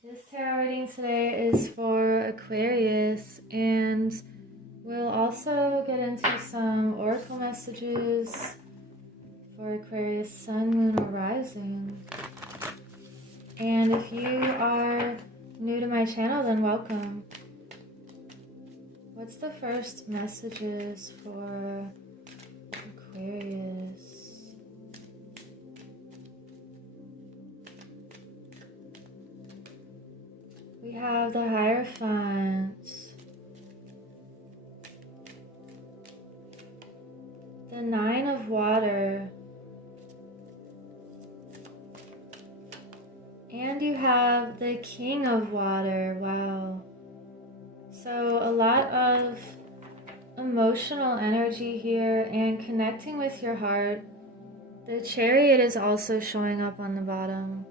This tarot reading today is for Aquarius, and we'll also get into some oracle messages for Aquarius Sun, Moon, or Rising. And if you are new to my channel, then welcome. What's the first messages for Aquarius? We have the Hierophant, the Nine of Water, and you have the King of Water. Wow. So a lot of emotional energy here and connecting with your heart. The Chariot is also showing up on the bottom.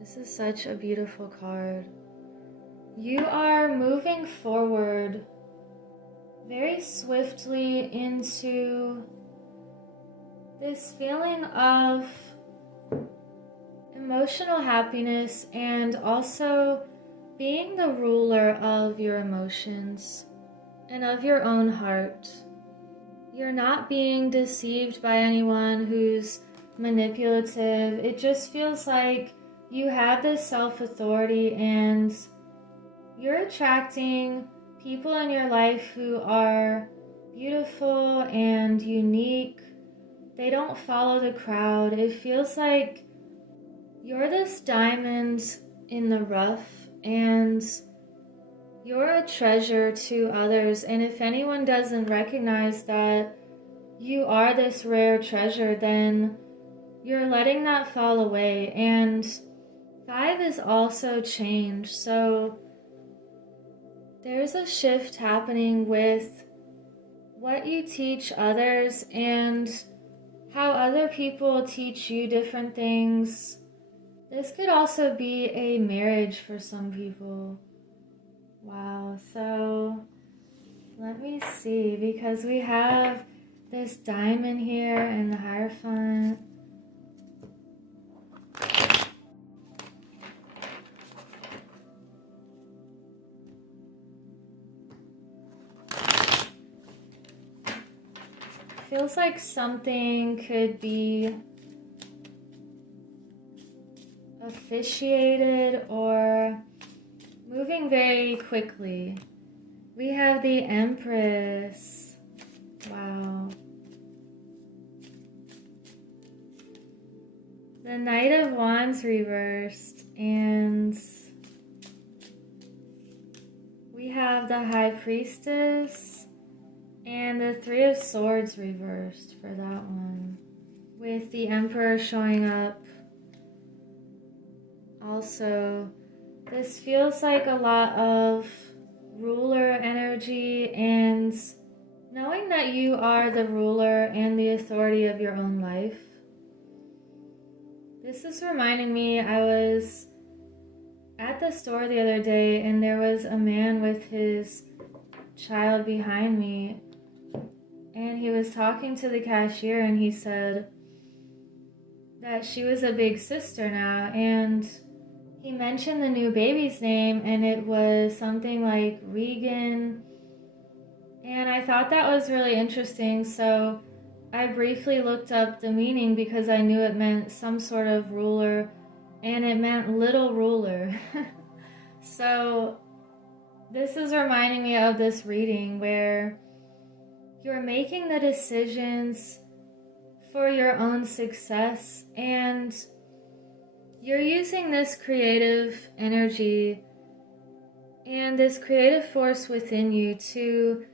This is such a beautiful card. You are moving forward very swiftly into this feeling of emotional happiness and also being the ruler of your emotions and of your own heart. You're not being deceived by anyone who's manipulative. It just feels like you have this self-authority and you're attracting people in your life who are beautiful and unique. They don't follow the crowd. It feels like you're this diamond in the rough and you're a treasure to others. And if anyone doesn't recognize that you are this rare treasure, then you're letting that fall away. And 5 is also change. So there's a shift happening with what you teach others and how other people teach you different things. This could also be a marriage for some people. Wow, so let me see, because we have this diamond here and the Hierophant. Feels like something could be officiated or moving very quickly. We have the Empress. Wow. The Knight of Wands reversed, and we have the High Priestess and the Three of Swords reversed for that one, with the Emperor showing up. Also, this feels like a lot of ruler energy and knowing that you are the ruler and the authority of your own life. This is reminding me, I was at the store the other day and there was a man with his child behind me, and he was talking to the cashier and he said that she was a big sister now, and he mentioned the new baby's name and it was something like Regan, and I thought that was really interesting. So I briefly looked up the meaning because I knew it meant some sort of ruler, and it meant little ruler. So this is reminding me of this reading where you're making the decisions for your own success, and you're using this creative energy and this creative force within you to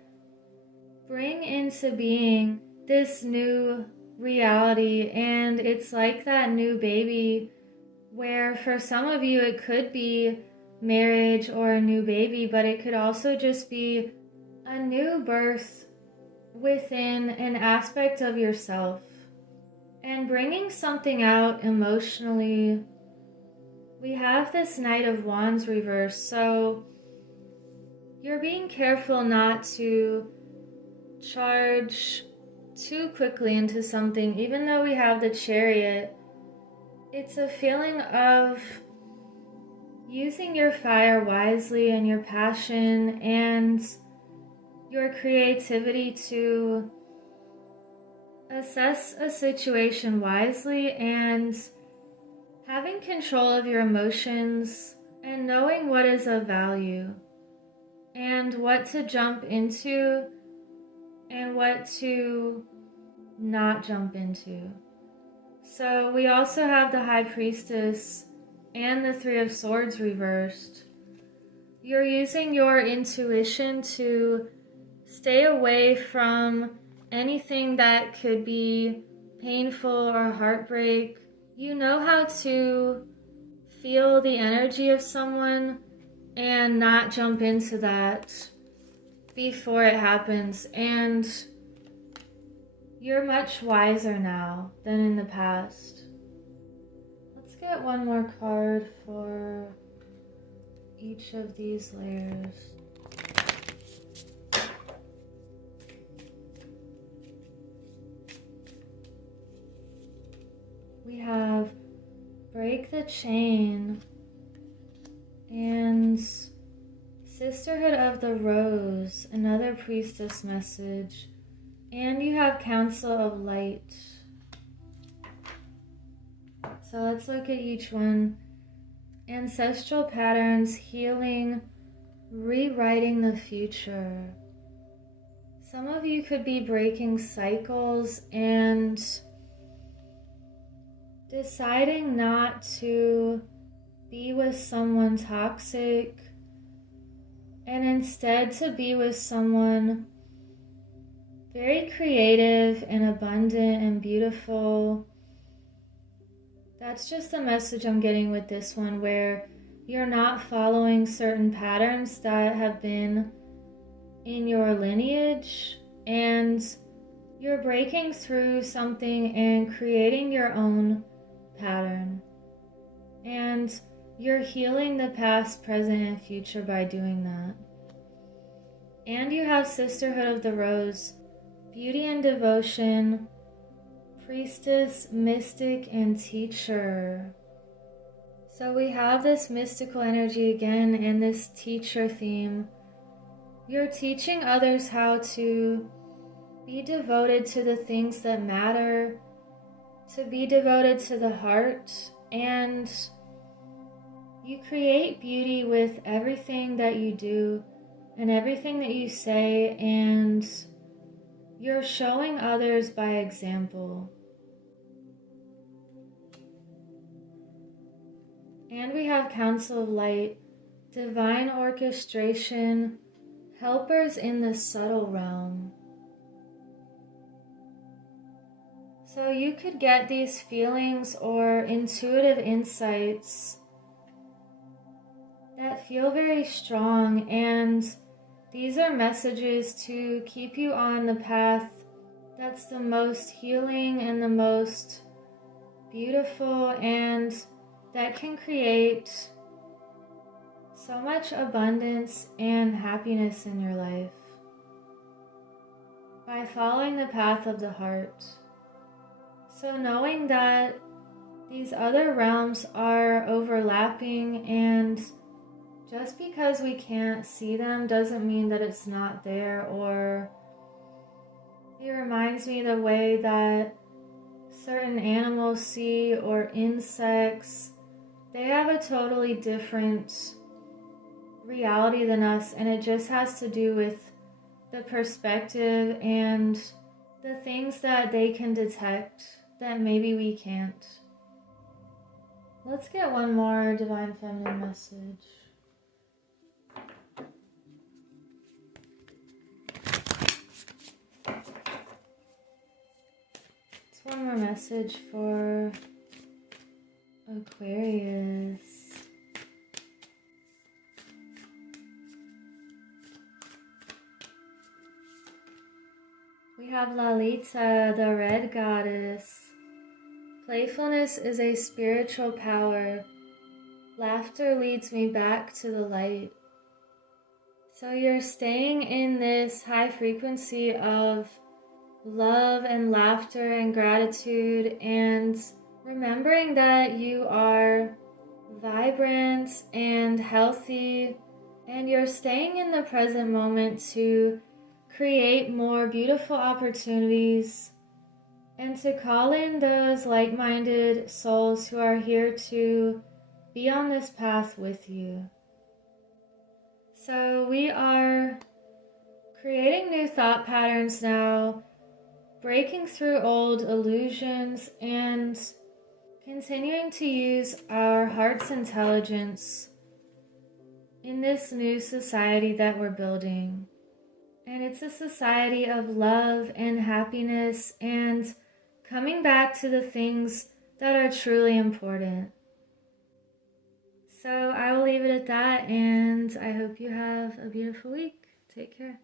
bring into being this new reality. And it's like that new baby where for some of you it could be marriage or a new baby, but it could also just be a new birth within an aspect of yourself and bringing something out emotionally. We have this Knight of Wands reversed, so you're being careful not to charge too quickly into something. Even though we have the Chariot, it's a feeling of using your fire wisely and your passion and your creativity to assess a situation wisely and having control of your emotions and knowing what is of value and what to jump into and what to not jump into. So we also have the High Priestess and the Three of Swords reversed. You're using your intuition to stay away from anything that could be painful or heartbreak. You know how to feel the energy of someone and not jump into that before it happens. And you're much wiser now than in the past. Let's get one more card for each of these layers. We have Break the Chain and Sisterhood of the Rose, another priestess message. And you have Council of Light. So let's look at each one. Ancestral patterns, healing, rewriting the future. Some of you could be breaking cycles and deciding not to be with someone toxic and instead to be with someone very creative and abundant and beautiful. That's just the message I'm getting with this one, where you're not following certain patterns that have been in your lineage and you're breaking through something and creating your own pattern. And you're healing the past, present, and future by doing that. And you have Sisterhood of the Rose, beauty and devotion, priestess, mystic, and teacher. So we have this mystical energy again and this teacher theme. You're teaching others how to be devoted to the things that matter, to be devoted to the heart, and you create beauty with everything that you do and everything that you say, and you're showing others by example. And we have Council of Light, divine orchestration, helpers in the subtle realm. So you could get these feelings or intuitive insights that feel very strong, and these are messages to keep you on the path that's the most healing and the most beautiful, and that can create so much abundance and happiness in your life by following the path of the heart. So knowing that these other realms are overlapping, and just because we can't see them doesn't mean that it's not there. Or it reminds me the way that certain animals see, or insects, they have a totally different reality than us, and it just has to do with the perspective and the things that they can detect that maybe we can't. Let's get one more Divine Feminine message. It's one more message for Aquarius. We have Lalita, the red goddess. Playfulness is a spiritual power. Laughter leads me back to the light. So you're staying in this high frequency of love and laughter and gratitude, and Remembering that you are vibrant and healthy, and you're staying in the present moment to create more beautiful opportunities and to call in those like-minded souls who are here to be on this path with you. So we are creating new thought patterns now, breaking through old illusions, and continuing to use our heart's intelligence in this new society that we're building. And it's a society of love and happiness and coming back to the things that are truly important. So I will leave it at that, and I hope you have a beautiful week. Take care.